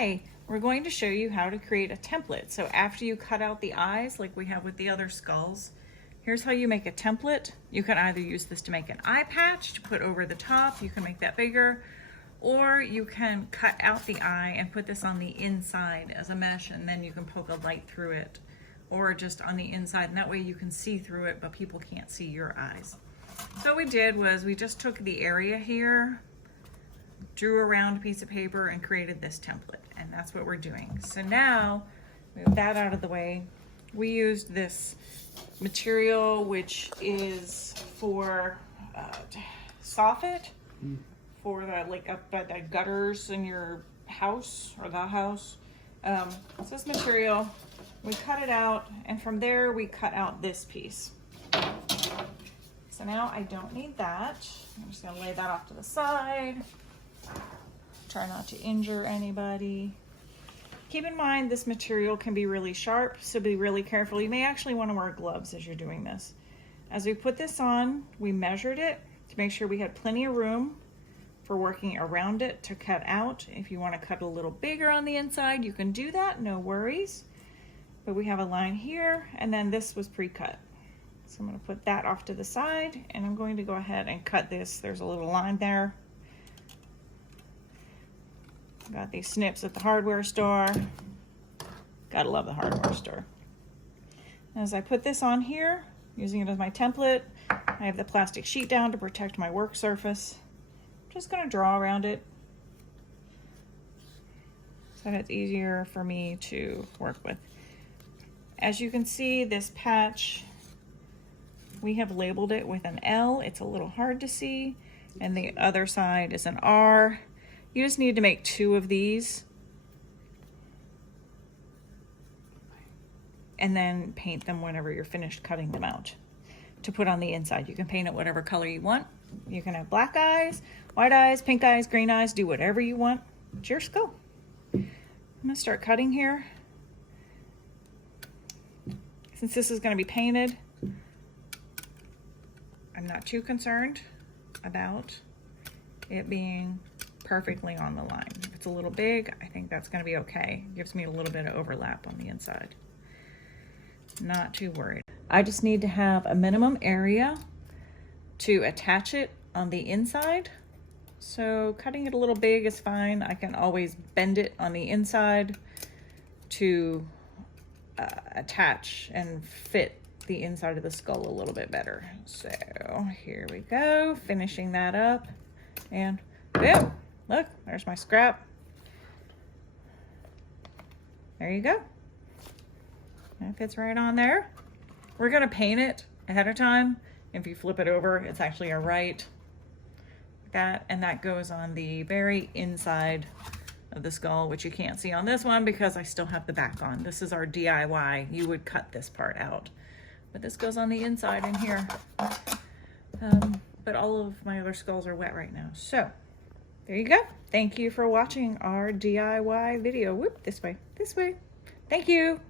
Hi, we're going to show you how to create a template. So after you cut out the eyes like we have with the other skulls, here's how you make a template. You can either use this to make an eye patch to put over the top, you can make that bigger, or you can cut out the eye and put this on the inside as a mesh, and then you can poke a light through it, or just on the inside, and that way you can see through it but people can't see your eyes. So what we did was we just took the area here, drew a round piece of paper and created this template, and that's what we're doing. So now, move that out of the way. We used this material which is for soffit, for the, like up by the gutters in your house or the house. It's this material. We cut it out, and from there we cut out this piece. So now I don't need that. I'm just gonna lay that off to the side. Try not to injure anybody. Keep in mind this material can be really sharp, so be really careful. You may actually want to wear gloves as you're doing this. As we put this on, we measured it to make sure we had plenty of room for working around it to cut out. If you want to cut a little bigger on the inside, you can do that, no worries. But we have a line here, and then this was pre-cut. So I'm going to put that off to the side, and I'm going to go ahead and cut this. There's a little line there. Got these snips at the hardware store. Gotta love the hardware store. As I put this on here, using it as my template, I have the plastic sheet down to protect my work surface. Just gonna draw around it so that it's easier for me to work with. As you can see, this patch, we have labeled it with an L. It's a little hard to see. And the other side is an R. You just need to make 2 of these and then paint them whenever you're finished cutting them out to put on the inside. You can paint it whatever color you want. You can have black eyes, white eyes, pink eyes, green eyes, do whatever you want. It's your skull. I'm gonna start cutting here. Since this is gonna be painted, I'm not too concerned about it being perfectly on the line. If it's a little big, I think that's going to be okay. It gives me a little bit of overlap on the inside. Not too worried. I just need to have a minimum area to attach it on the inside. So cutting it a little big is fine. I can always bend it on the inside to attach and fit the inside of the skull a little bit better. So here we go, finishing that up, and boom. Look, there's my scrap. There you go. That fits right on there. We're gonna paint it ahead of time. If you flip it over, it's actually a right. That, and that goes on the very inside of the skull, which you can't see on this one because I still have the back on. This is our DIY. You would cut this part out. But this goes on the inside in here. But all of my other skulls are wet right now. So, there you go. Thank you for watching our DIY video. Whoop, this way, this way. Thank you.